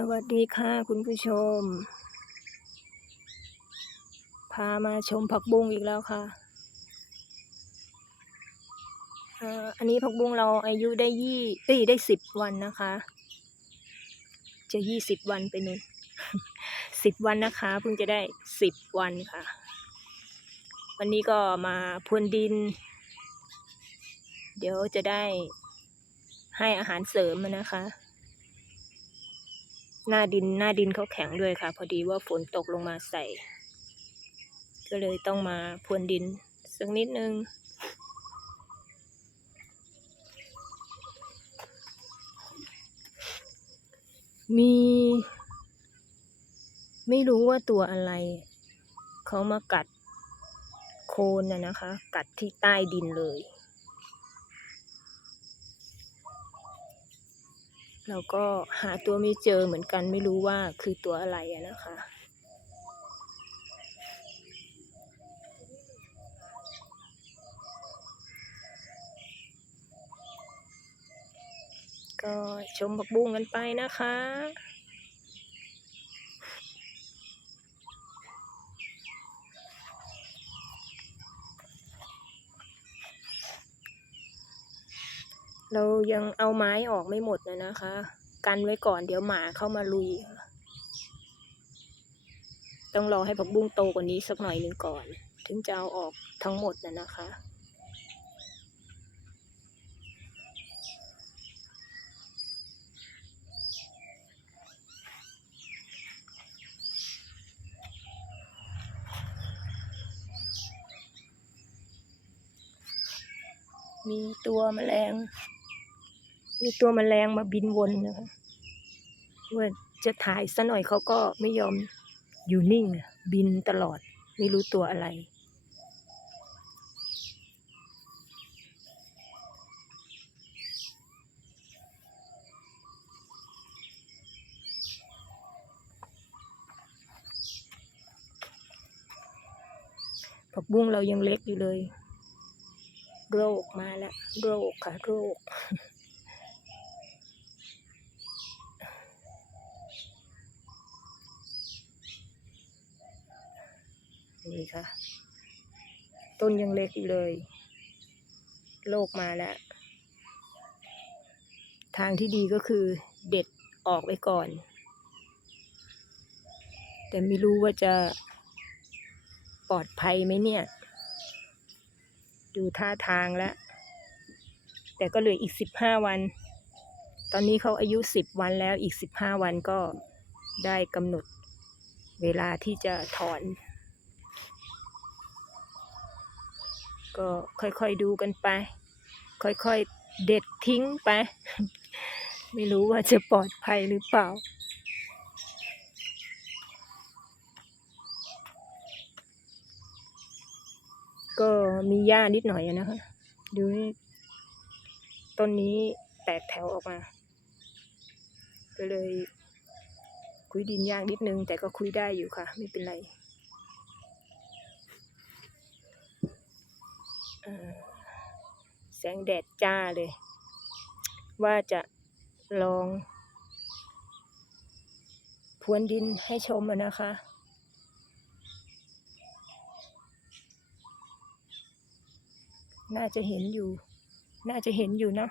สวัสดีค่ะคุณผู้ชม พามาชมผักบุ้งอีกแล้วค่ะอันนี้ผักบุ้งเราอายุได้ยี่เอ้ยได้สิบวันนะคะ จะยี่สิบวันไปนู่นสิบวันนะคะเพิ่งจะได้สิบวันค่ะ วันนี้ก็มาพรวนดิน เดี๋ยวจะได้ให้อาหารเสริมนะคะ หน้าดินหน้าดินเขาแข็งด้วยค่ะ พอดีว่าฝนตกลงมาใส่ ก็เลยต้องมาพรวนดินสักนิดนึงมี ไม่รู้ว่าตัวอะไร เขามากัดโคนนะนะคะ กัดที่ใต้ดินเลย เราก็หาตัวไม่เจอเหมือนกันไม่รู้ว่าคือตัวอะไรนะคะ ก็ชมบักบุ้งกันไปนะคะ เรายังเอาไม้ออกไม่หมดนะนะคะ กันไว้ก่อนเดี๋ยวหมาเข้ามาลุย ต้องรอให้ผักบุ้งโตกว่านี้สักหน่อยหนึ่งก่อน ถึงจะเอาออกทั้งหมดนะนะคะมีตัวแมลง มีตัวมแมลงมาบินวนนะคะว่าจะถ่ายซะหน่อยเขาก็ไม่ยอมอยู่นิ่ง บินตลอด ไม่รู้ตัวอะไร ผักบุ้งเรายังเล็กอยู่เลย โรคมาแล้ว โรคค่ะ โรค นี่ค่ะ ต้นยังเล็กอยู่เลย โรคมาแล้ว ทางที่ดีก็คือเด็ดออกไปก่อน แต่ไม่รู้ว่าจะปลอดภัยไหมเนี่ย ดูท่าทางแล้ว แต่ก็เหลืออีกสิบห้าวัน ตอนนี้เขาอายุสิบวันแล้วอีกสิบห้าวันก็ได้กำหนดเวลาที่จะถอน ก็ค่อยๆดูกันไป ค่อยๆเด็ดทิ้งไป ไม่รู้ว่าจะปลอดภัยหรือเปล่า ก็มีหญ้านิดหน่อยนะคะ ดูนี่ต้นนี้แตกแถวออกมาก็เลยคุยดินยากนิดนึง แต่ก็คุยได้อยู่ค่ะ ไม่เป็นไรเอ่อ แสงแดดจ้าเลย ว่าจะลองพรวนดินให้ชมนะคะ น่าจะเห็นอยู่ น่าจะเห็นอยู่เนาะ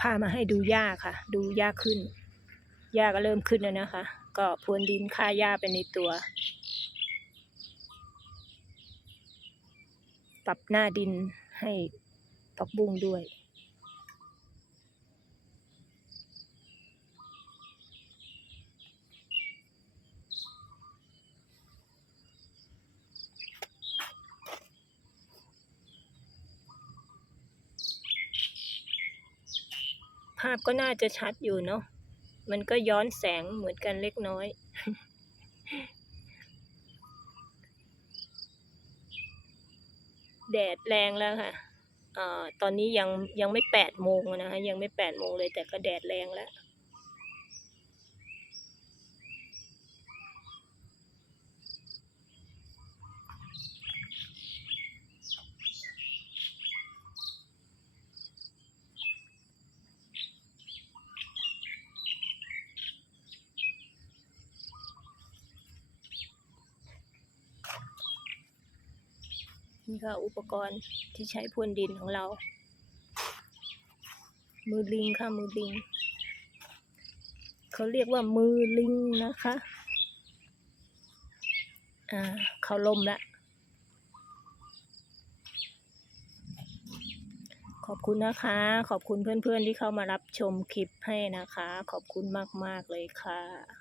พามาให้ดูหญ้าค่ะ ดูหญ้าขึ้นหญ้าก็เริ่มขึ้นแล้วนะคะ ก็พรวนดินฆ่าหญ้าไปในตัว ปรับหน้าดินให้ผักบุ้งด้วย ภาพก็น่าจะชัดอยู่เนาะ มันก็ย้อนแสงเหมือนกันเล็กน้อย แดดแรงแล้วค่ะอ่อตอนนี้ยังยังไม่แปดโมงนะคะยังไม่แปดโมงเลยแต่ก็แดดแรงแล้ว นี่ก็อุปกรณ์ที่ใช้พรวนดินของเรา มือลิงค่ะมือลิง เขาเรียกว่ามือลิงนะคะ อ่า เขาลมละขอบคุณนะคะ ขอบคุณเพื่อนๆที่เข้ามารับชมคลิปให้นะคะ ขอบคุณมากๆเลยค่ะ